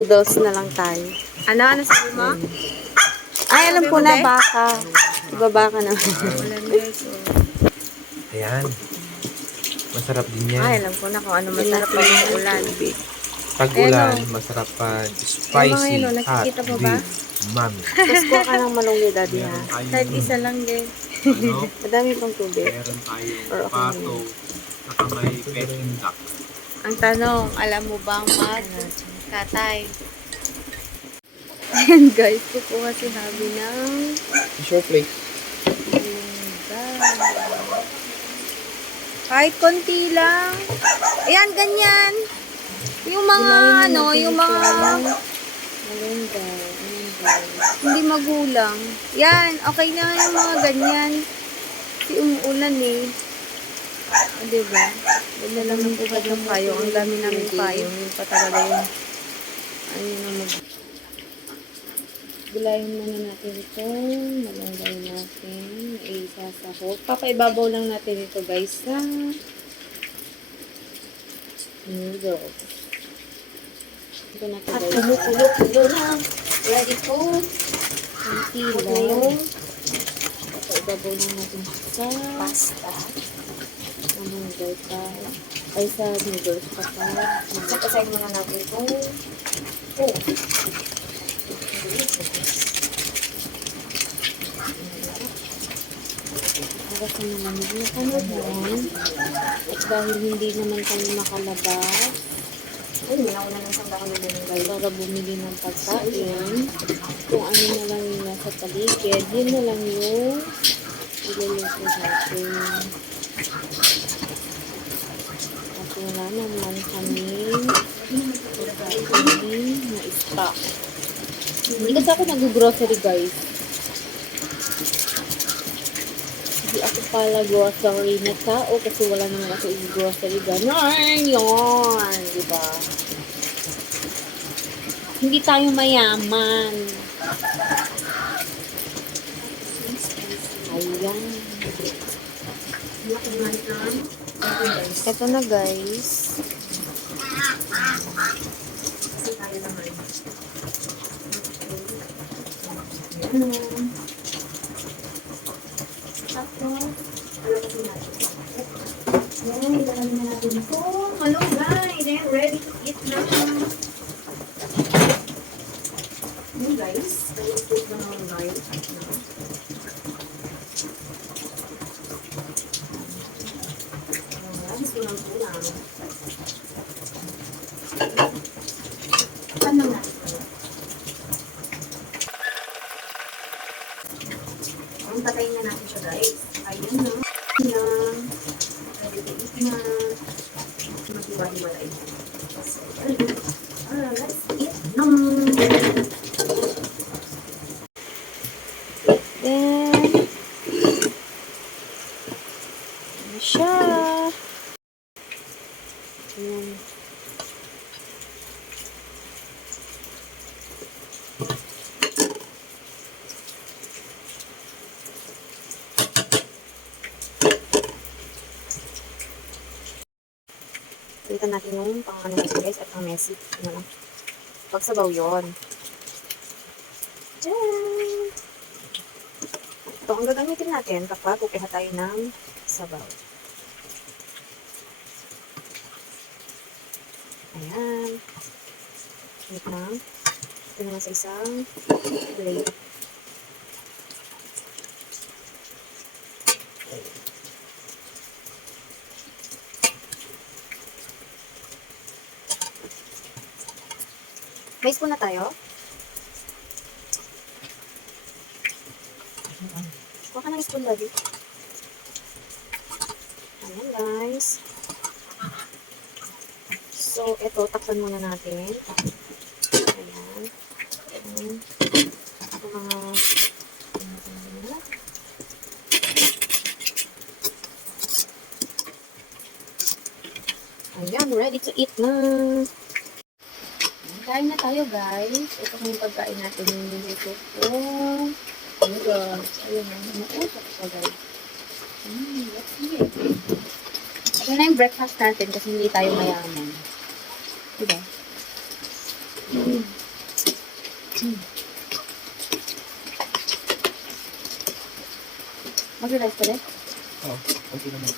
Noodles na lang tayo. Ano sabi mo? Ay, alam ko na, baka. Baka na. Ayan. Masarap din yan. Ay, alam ko na kung ano masarap pag yung ulan. Pag ulan, masarap pag spicy, Yung mga yun, hot, nakikita mo ba? beef, mami. Tapos kuha ka ng malunggay, daddy, ha? Kahit isa lang din. Ano, Madami pang tubig. meron tayong Or okay pato, saka may peking duck. Ang tanong, alam mo bang katay? Ayan guys, kukuha si Habi ng Tissue plate. kahit konti lang. Ayan, ganyan. Yung mga yung mga Malunggay. hindi magulang. Yan, okay na yung mga ganyan. Kasi umuulan eh. O, diba? Ganda lang ng pugad ng payong. Ang dami namin payong. Yun pa talaga yung ayun na Gulayin muna natin ito. Malunggay natin. Isasahog. Papaibabaw lang natin ito, guys, sa noodles. Ito na ito, guys. kumukulo na. Ready to. Kunti lang. Papaibabaw lang natin sa Pasta. malunggay pa. Ay, sa noodles pa pa. Sakasay muna natin itong Para sa malamig na panahon. At dahil hindi naman kami makalabas, Ay, minaw na ng sandaan na din guys. para bumili ng pagkain, kung ano na lang yung nasa paligid, yun na lang yung iluluto natin. At wala naman kaming pagkain na stock. Hindi kasi ako nag-grocery, guys. Hindi ako pala grocery na tao kasi wala naman ako i-grocery. Ganon yun. Diba? Hindi tayo mayaman. Ayan. Ito na guys. Yan, ilalagay na natin itong malunggay. Then, ready to eat na. Yan guys, tayo cook na malunggay. Gusto ng ulam. Saan lang natin ito? Ang patayin na natin siya guys. Ayan na. Ayan. Ready to eat na. Maghiwa-hiwalay. So, let's eat na. Then, ano siya? Ayan. Pilitan natin yung pang ano guys at pang messy. Ano lang. Pagsabaw yun. Diyan! Ito ang gagamitin natin kapag kukuha tayo ng sabaw. Ayan. Wait lang. Ito naman sa isang plate. May spoon na tayo. Kuha ka ng spoon, daddy. Ayan, guys. So, ito, takpan muna natin. Ayan. Ito mga... Ayan, ready to eat na. Kain na tayo, guys. Ito yung pagkain natin yung nilito ko. Ano guys? Ayun, umuusap pa, guys. Let's eat. Ito na yung breakfast natin kasi hindi tayo mayaman. Diba? Mag-rice ka rin? Oo, okay naman.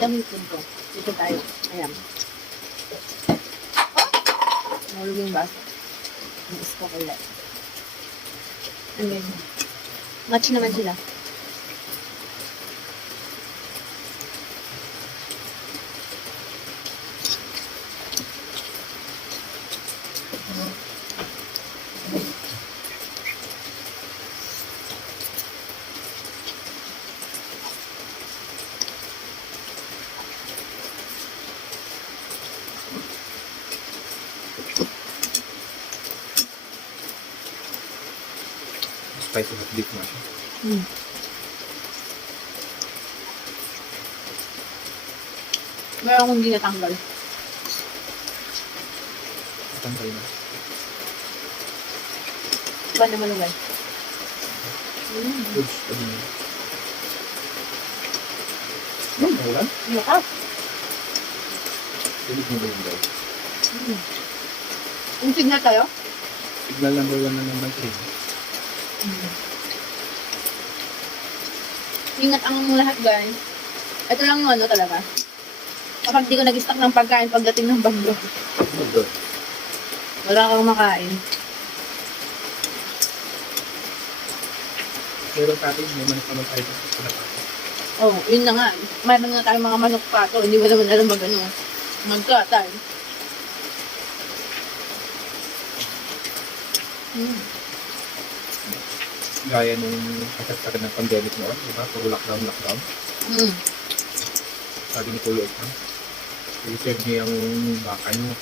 Gamitin ko. Dito tayo. Ayan. Nahulog yung baso. Nais ko ulit. Ano yun? Match naman sila. Spicy hot beef na siya. Meron akong hindi natanggal. Tanggal na. Ba na malugay? Goods, ano yun? Ulan? Lakas. Ibig mo ba yun guys? Yung signal tayo? Signal number 1 na naman train. Ingat ang lahat guys. Ito lang yung ano talaga. Kapag di ko nag-stock ng pagkain pagdating ng bagyo, Doon. wala kang makain. Pero sa atin, may manok naman tayo sa lapat. Oh, yun na nga. Mayroon na tayong mga manok pato. Hindi mo naman alam magkatay. Gaya nung kasagsagan ng pandemic noon, di ba? Puro lockdown. Sabi ni Kuya Ikang, i-serve niyo yung baka niyo.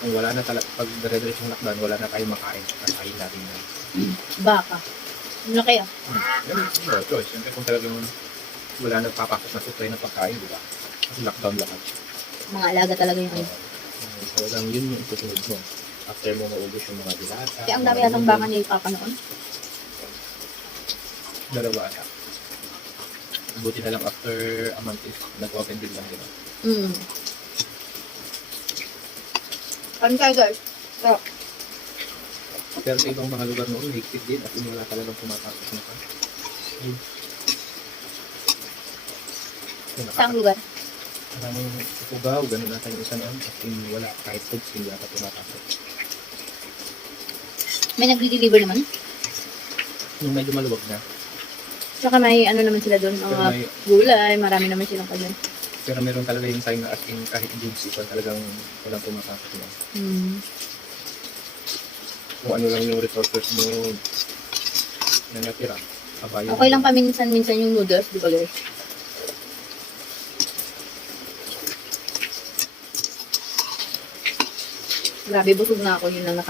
Kung wala na talaga, pag dire-diretso yung lockdown, wala na tayong makain. Kakain natin na. Baka. Ano kaya? Ganun, no choice. Siyempre kung talagang wala nagpapakot na supply ng pagkain, di ba? Kasi lockdown lahat. Mga alaga talaga yung ano. Talagang yun yung itutunod mo. After mo maubos yung mga dilata. Kaya ang dami yatang baka niya ipapanoon. Dalawa ata. Buti na lang after a month is nag-open din lang, di ba? Kain tayo guys. Pero, Pero sa ibang mga lugar noon, higpit din at wala talagang pumapasok na ka. saang lugar? Maraming Ifugao, ganun natin yung isa noon. At wala, kahit foods, hindi ata pumapasok. May nagdi-deliver naman. Nung medyo maluwag na. Tsaka may ano naman sila doon, Pero mga may- gulay, marami naman silang pa doon. Pero meron talaga yung time na as in kahit goods, ito talagang walang pumapasok na. Kung ano lang yung resources mo na natira. Kabayo. Okay lang pa minsan yung noodles, di ba guys? Grabe, busog na ako yun lang